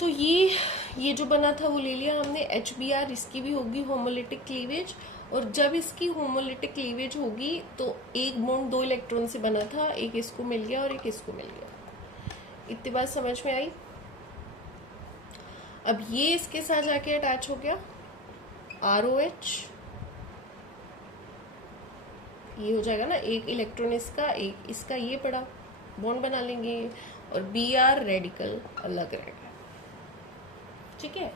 तो ये जो बना था वो ले लिया हमने HBr, इसकी भी होगी होमोलिटिक क्लीवेज, और जब इसकी होमोलिटिक क्लीवेज होगी तो एक बॉन्ड 2 इलेक्ट्रॉन से बना था, एक इसको मिल गया और एक इसको मिल गया। इतनी बात समझ में आई। अब ये इसके साथ जाके अटैच हो गया ROH, ये हो जाएगा ना, एक इलेक्ट्रॉन इसका एक इसका, ये पड़ा, बॉन्ड बना लेंगे और Br रेडिकल अलग रहेगा। ठीक है,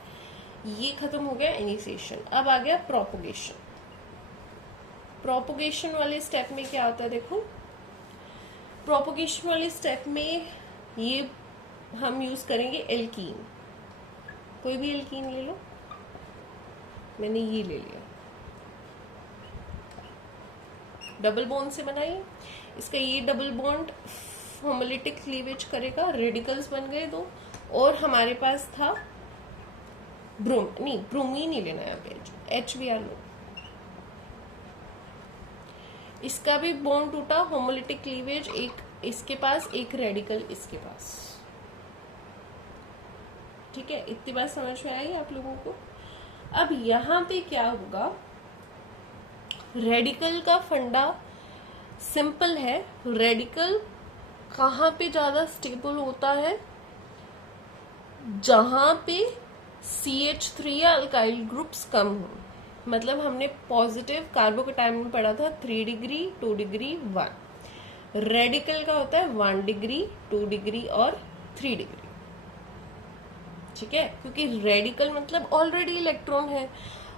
ये खत्म हो गया इनिशिएशन। अब आ गया प्रोपोगेशन। प्रोपोगेशन वाले स्टेप में क्या होता है, देखो प्रोपोगेशन वाले स्टेप में ये हम यूज करेंगे एल्कीन। कोई भी एल्कीन ले लो, मैंने ये ले लिया, डबल बॉन्ड से बनाई, इसका ये डबल बॉन्ड होमोलिटिक क्लीवेज करेगा, रेडिकल्स बन गए 2, और हमारे पास था ब्रोमीन ही लेना है, HBr लो, इसका भी बॉन्ड टूटा, होमोलिटिक क्लीवेज, एक इसके पास एक रेडिकल इसके पास। ठीक है, इतनी बात समझ में आई आप लोगों को। अब यहां पे क्या होगा, रेडिकल का फंडा सिंपल है। रेडिकल कहाँ पे ज्यादा स्टेबल होता है, जहां पे CH3 या अल्काइल ग्रुप्स कम हो। मतलब हमने पॉजिटिव कार्बोकैटायन में पढ़ा था 3 डिग्री 2 डिग्री 1, रेडिकल का होता है 1 डिग्री 2 डिग्री और 3 डिग्री। ठीक है, क्योंकि रेडिकल मतलब ऑलरेडी इलेक्ट्रॉन है,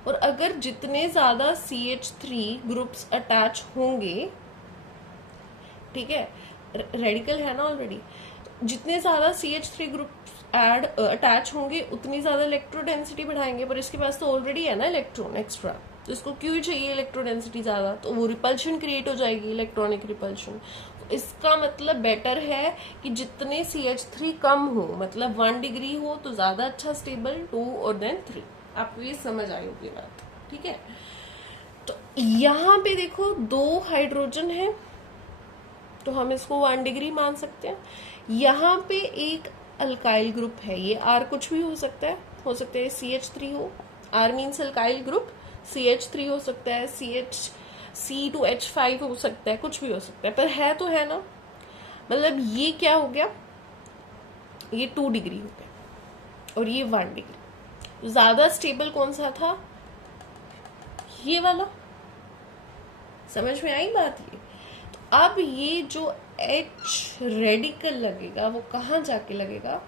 और अगर जितने ज्यादा CH3 ग्रुप्स अटैच होंगे, ठीक है, रेडिकल है ना ऑलरेडी, जितने ज्यादा CH3 ग्रुप्स अटैच होंगे उतनी ज्यादा इलेक्ट्रोडेंसिटी बढ़ाएंगे, पर इसके पास तो ऑलरेडी है ना इलेक्ट्रॉन एक्स्ट्रा, तो इसको क्यों चाहिए इलेक्ट्रोडेंसिटी ज्यादा, तो वो रिपल्शन क्रिएट हो जाएगी, इलेक्ट्रॉनिक रिपल्शन। तो इसका मतलब बेटर है कि जितने CH3 कम हो, मतलब 1 डिग्री हो तो ज्यादा अच्छा स्टेबल, 2 और देन 3। आपको ये समझ आई होगी बात। ठीक है, तो यहां पे देखो 2 हाइड्रोजन है, तो हम इसको 1 डिग्री मान सकते हैं। यहाँ पे एक अल्काइल ग्रुप है, ये R कुछ भी हो सकता है CH3 हो, R means alkyl group, CH3 हो सकता है, C2H5 हो सकता है, कुछ भी हो सकता है, पर है तो है ना। मतलब ये क्या हो गया, ये 2 डिग्री हो गया और ये 1 डिग्री। ज्यादा स्टेबल कौन सा था, ये वाला। समझ में आई बात ये। तो अब ये जो H रेडिकल लगेगा वो कहां जाके लगेगा,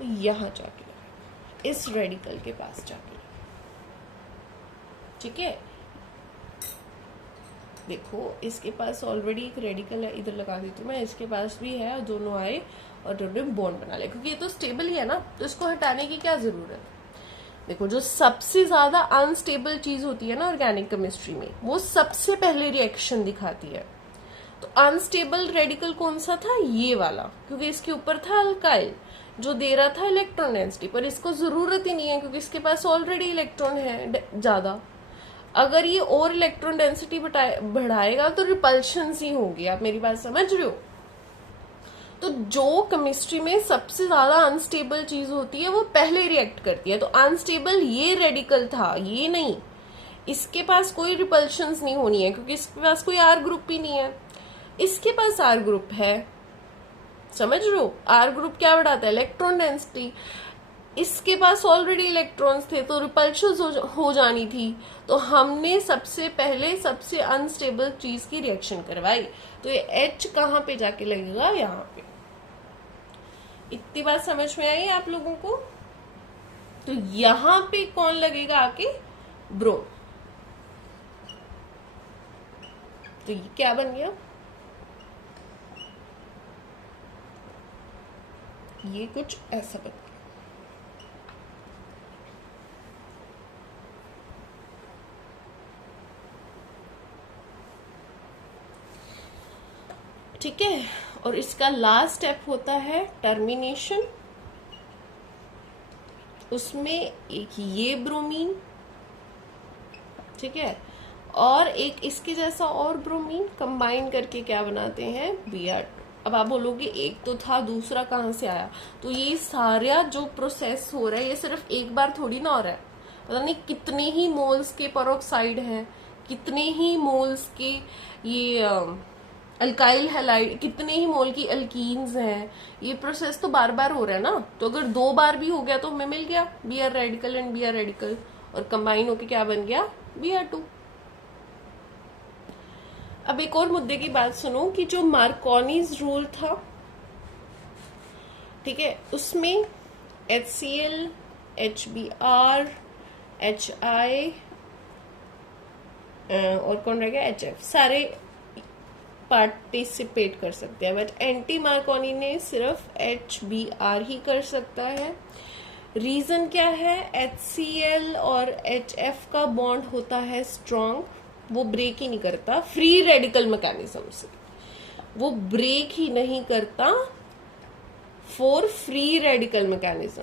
यहां जाके लगेगा, इस रेडिकल के पास जाके लगेगा। ठीक है, देखो इसके पास ऑलरेडी एक रेडिकल है, इधर लगा देती हूँ मैं, इसके पास भी है, दोनों आए और दोनों बॉन्ड बना ले, क्योंकि ये तो स्टेबल ही है ना, तो इसको हटाने की क्या जरूरत है। देखो जो सबसे ज्यादा अनस्टेबल चीज होती है ना ऑर्गेनिक केमिस्ट्री में, वो सबसे पहले रिएक्शन दिखाती है। तो अनस्टेबल रेडिकल कौन सा था, ये वाला, क्योंकि इसके ऊपर था अल्काइल जो दे रहा था इलेक्ट्रॉन डेंसिटी, पर इसको जरूरत ही नहीं है क्योंकि इसके पास ऑलरेडी इलेक्ट्रॉन है ज्यादा। अगर ये और इलेक्ट्रॉन डेंसिटी बढ़ाएगा तो रिपल्शंस ही होंगी। आप मेरी बात समझ रहे हो। तो जो केमिस्ट्री में सबसे ज्यादा अनस्टेबल चीज होती है वो पहले रिएक्ट करती है। तो अनस्टेबल ये रेडिकल था, ये नहीं, इसके पास कोई रिपल्शंस नहीं होनी है क्योंकि इसके पास कोई R ग्रुप ही नहीं है, इसके पास R ग्रुप है। समझ रहे हो, R ग्रुप क्या बढ़ाता है, इलेक्ट्रॉन डेंसिटी। इसके पास ऑलरेडी इलेक्ट्रॉन्स थे तो रिपल्शन हो जानी थी, तो हमने सबसे पहले सबसे अनस्टेबल चीज की रिएक्शन करवाई। तो ये H कहाँ पे जाके लगेगा, यहाँ पे। इतनी बात समझ में आई आप लोगों को। तो यहाँ पे कौन लगेगा आके, ब्रोम। तो ये क्या बन गया, ये कुछ ऐसा बन गया। ठीक है, और इसका लास्ट स्टेप होता है टर्मिनेशन। उसमें एक ये ब्रोमीन, ठीक है, और एक इसके जैसा और ब्रोमीन कंबाइन करके क्या बनाते हैं, Br2। अब आप बोलोगे एक तो था, दूसरा कहाँ से आया? तो ये सारा जो प्रोसेस हो रहा है ये सिर्फ एक बार थोड़ी ना हो रहा है। पता नहीं कितने ही मोल्स के पेरोक्साइड हैं, कितने ही मोल्स के ये अल्काइल हैलाइड, कितने ही मोल की अल्कीन्स हैं। ये प्रोसेस तो बार बार हो रहा है ना। तो अगर 2 बार भी हो गया तो हमें मिल गया Br radical and Br radical, और कंबाइन होके क्या बन गया, Br2। अब एक और मुद्दे की बात सुनो कि जो मार्कोनीज रूल था, ठीक है, उसमें HCl, HBr, HI और कौन रह गया, HF, सारे पार्टिसिपेट कर सकते हैं। बट एंटी मार्कोनी ने सिर्फ HBr ही कर सकता है। रीजन क्या है, HCl और HF का बॉन्ड होता है स्ट्रॉन्ग, वो ब्रेक ही नहीं करता फ्री रेडिकल मैकेनिज्म से, वो ब्रेक ही नहीं करता फॉर फ्री रेडिकल मैकेनिज्म।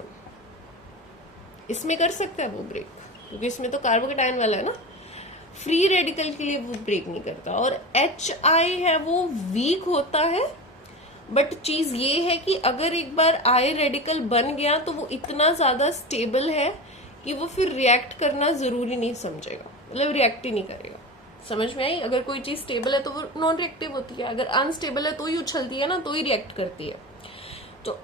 इसमें कर सकता है वो ब्रेक, क्योंकि इसमें तो कार्बोकेटायन वाला है ना। फ्री रेडिकल के लिए वो ब्रेक नहीं करता। और HI है वो वीक होता है, बट चीज ये है कि अगर एक बार I रेडिकल बन गया तो वो इतना ज्यादा स्टेबल है कि वो फिर रिएक्ट करना जरूरी नहीं समझेगा, मतलब रिएक्ट ही नहीं करेगा। समझ में आई? अगर कोई चीज स्टेबल है तो वो नॉन रिएक्टिव होती है, अगर अनस्टेबल है तो ही उछलती है ना, तो ही रिएक्ट करती है। तो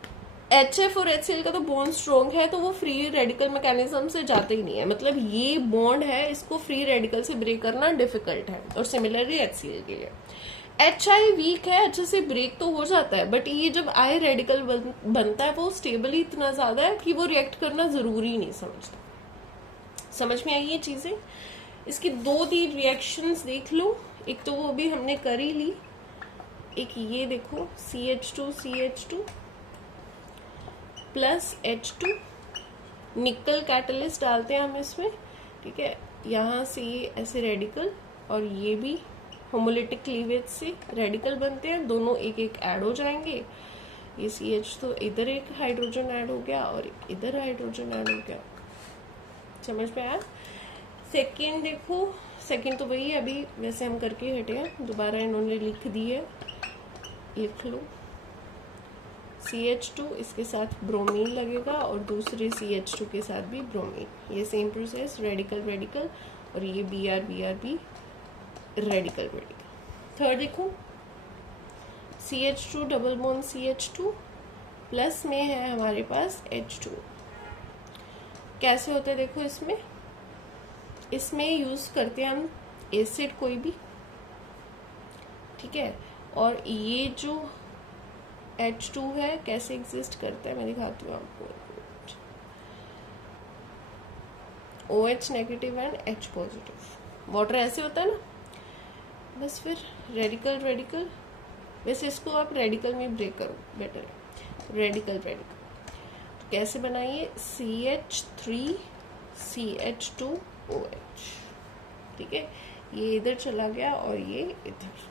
HF और HCl का तो बॉन्ड स्ट्रॉन्ग है, तो वो फ्री रेडिकल मैकेनिज्म से जाते ही नहीं है। मतलब ये बॉन्ड है, इसको फ्री रेडिकल से ब्रेक करना डिफिकल्ट है। और सिमिलरली HCl के लिए HI वीक है, अच्छे से ब्रेक तो हो जाता है, बट ये जब I रेडिकल बनता है वो स्टेबल ही इतना ज्यादा है कि वो रिएक्ट करना जरूरी नहीं समझता। समझ में आई ये चीजें? इसकी 2-3 रिएक्शंस देख लो। एक तो वो भी हमने कर ही ली, एक ये देखो CH2 प्लस H2, निकल कैटलिस्ट डालते हैं हम इसमें, ठीक है। यहाँ से ये ऐसे रेडिकल और ये भी होमोलिटिक क्लीवेज से रेडिकल बनते हैं, दोनों एक एक ऐड हो जाएंगे। ये CH तो इधर एक हाइड्रोजन ऐड हो गया और इधर हाइड्रोजन ऐड हो गया। समझ में आया? सेकेंड देखो, सेकेंड तो वही अभी वैसे हम करके हटे हैं, दोबारा इन्होंने लिख दी है, लिख लो। CH2 इसके साथ ब्रोमीन लगेगा और दूसरे CH2 के साथ भी ब्रोमीन। ये सेम प्रोसेस, रेडिकल रेडिकल, और ये BR रेडिकल रेडिकल। थर्ड देखो, CH2 double bond CH2 plus में है हमारे पास H2। कैसे होते हैं देखो, इसमें यूज करते हैं हम एसिड कोई भी, ठीक है। और ये जो H2 है कैसे एग्जिस्ट करता है मैं दिखाती हूँ आपको। OH negative and H positive, water ऐसे होता है ना, बस फिर रेडिकल रेडिकल। वैसे इसको आप रेडिकल में ब्रेक करो, बेटर है रेडिकल रेडिकल। तो कैसे बनाइए, CH3 CH2 OH, ठीक है। ये इधर चला गया और ये इधर,